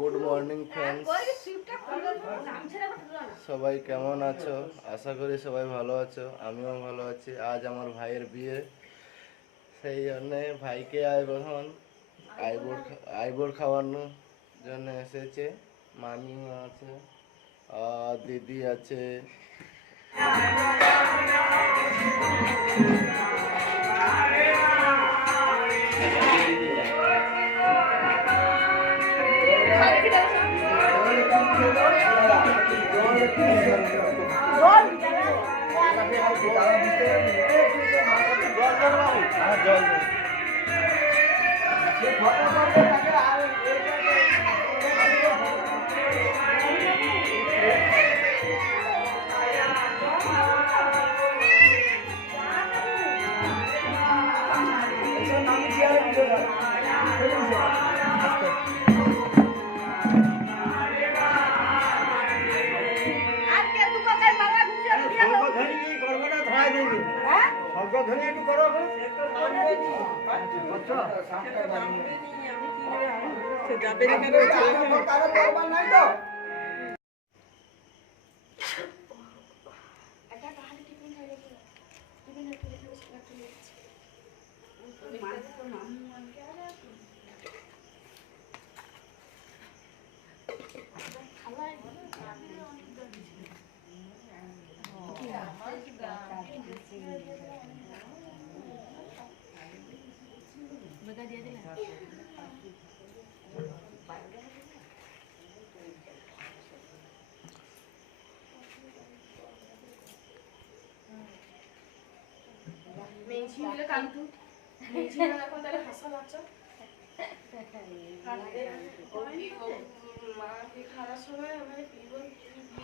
Good morning friends, সবাই কেমন আছো? আশা করি সবাই ভালো আছো, আমিও ভালো আছি। আজ আমার ভাইয়ের বিয়ে, সেই জন্যে ভাইকে আজ প্রথম আইবুড় খাওয়ানোর জন্য এসেছে। মামিও আছে আর দিদি আছে।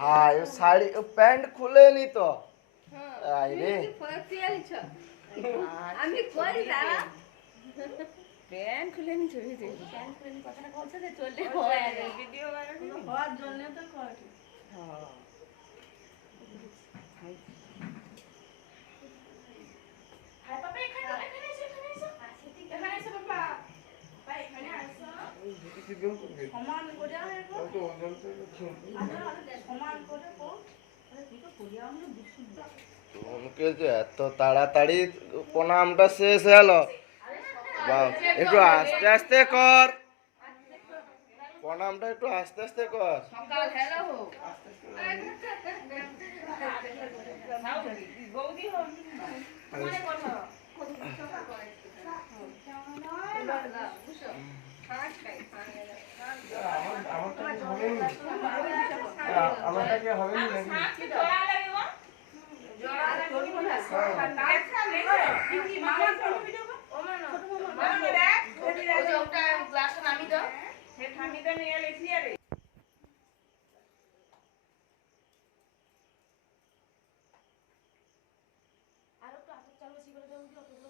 हाँ साड़ी पैंट खुले नहीं तो रे আমি কই দাঁড়া প্যান্ট খুলে নি ছবি দে প্যান্ট খুলে নি কথাটা বলছে যে চলে হয় ভিডিও বানাবি হওয়ার জন্য তো কর হ্যাঁ হাই পাপা এখানে এসে পাপা পাপা এখানে আসো সমান করে তো সমান করে কো তুই তো করিয়া আমরা বুঝছি উনকে যে এত তাড়াতাড়ি প্রণামটা শেষ হলো। একটু আস্তে আস্তে কর প্রণামটা, একটু আস্তে আস্তে কর। সকাল হ্যালো বৌদি হন মানে কথা সকাল করে আমারটাকে হবে না নাকি জড়া লাগবে জড়া করব না আচ্ছা দিদি মামা ছোট ভিডিও ও মানো মামা দেখ ওই ওটা গ্লাস নামি দাও হে থামি দাও নিয়ে লেছি আরে আরো তো আপনি চালু ছি করে দাও কি অতগুলো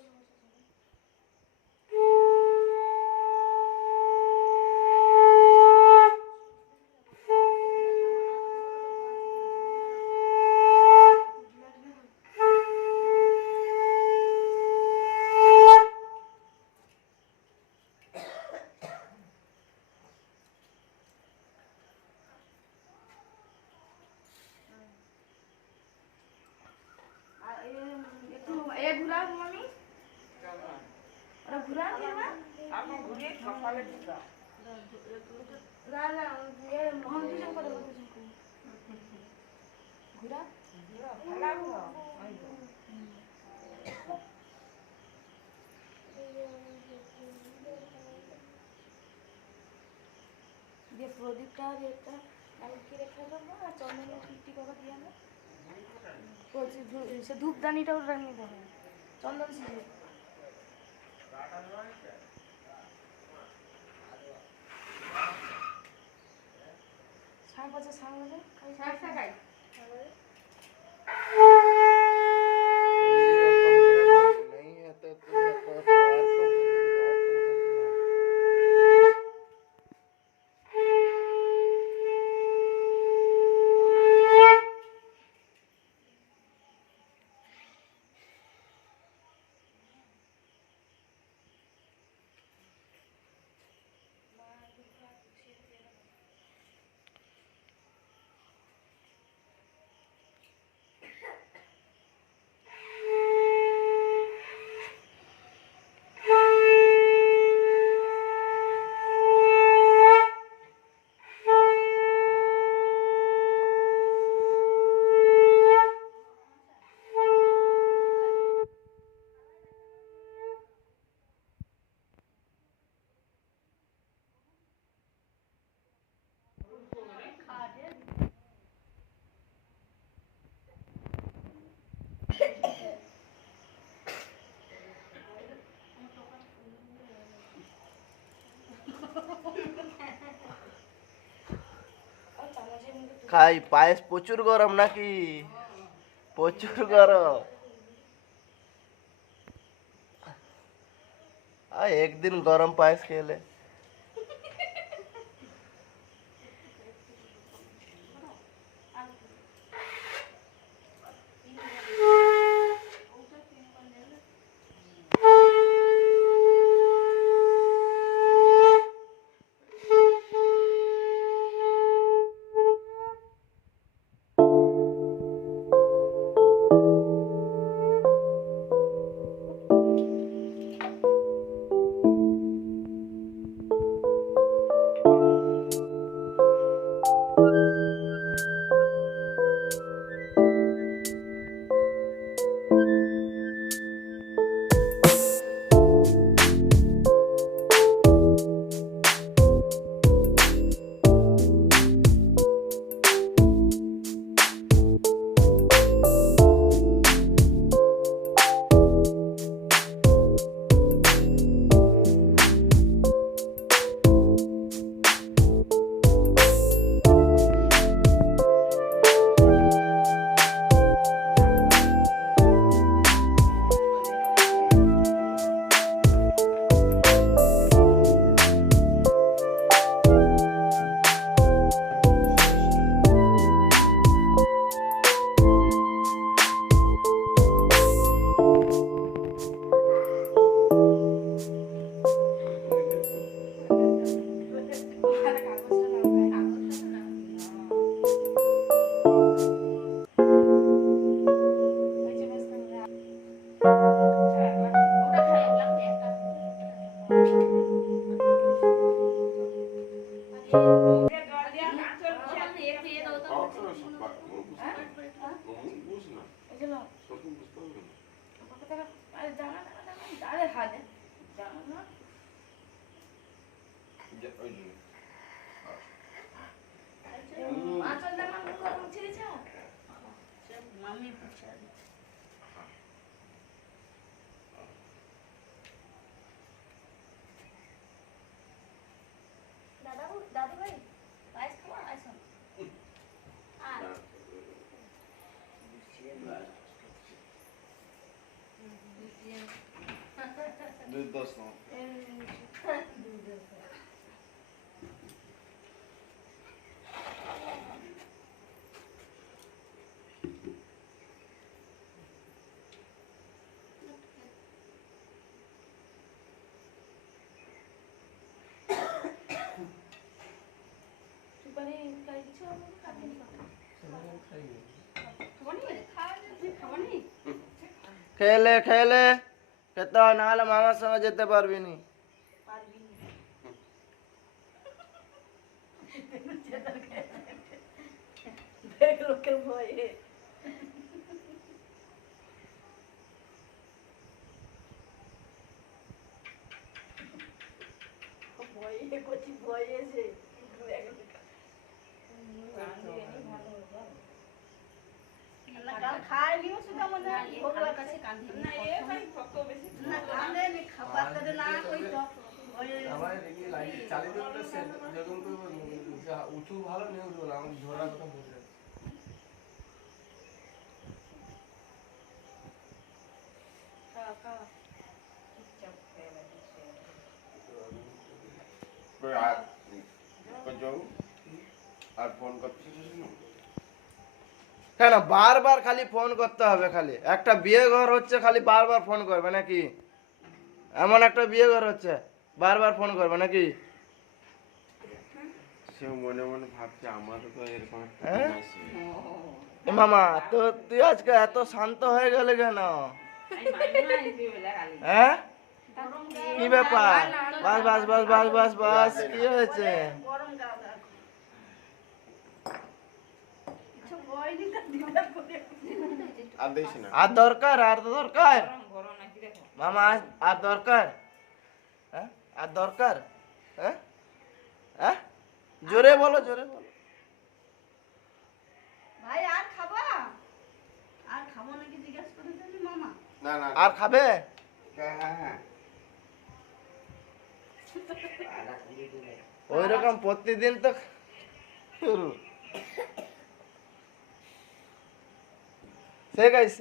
ঘুরা মামি ওরা ঘুরা না আপনি ঘুরিয়ে সকালে দিতা না না এ মোহন দিশন করে ঘুরা ভালো ঘুরা যে প্রদীপটা আর এটা কালকে রেখে দেবো আর চন্দনের টিকটি বাবা দিয়ে না সে ধূপদানিটাও নিতে হবে চন্দন সিঁদুর শাক আছে শাক আছে শাক খাই খাই পায়েস প্রচুর গরম নাকি? প্রচুর গরম। একদিন গরম পায়েস খেলে দাদু ভাই পায়েস খাওয়া আসুন আর দুধ দশ না খেলে খেলে খেতে হয়, নাহলে মামার সঙ্গে যেতে পারবি নি। উঁচু ভালো নিয়ে উঠবো না, আমি ঝোড়ার কথা বলছি। কেন বারবার খালি ফোন করতে হবে? খালি একটা বিয়ে ঘর হচ্ছে, খালি বারবার ফোন করবে নাকি? এমন একটা বিয়ে ঘর হচ্ছে বারবার ফোন করবে নাকি? সে মনে মনে ভাবছে আমারও তো এরকম একটা হ্যাঁ? দিন আসবে। মামা তো তুই আজকে এত শান্ত হয়ে গেলে কেন? হ্যাঁ, কি ব্যাপার? বাস বাস বাস বাস বাস বাস, কি হয়েছে? আর দেখিস না। আর দরকার, আর দরকার মামা, আর দরকার? হ্যাঁ, আর দরকার? হ্যাঁ হ্যাঁ, জোরে বলো, জোরে বলো। ভাই আর খাবা? আর খাবো নাকি জিজ্ঞাসা করেছেন মামা? না না আর খাবে? হ্যাঁ হ্যাঁ হ্যাঁ। ওই রকম প্রতিদিন তো সে গাইস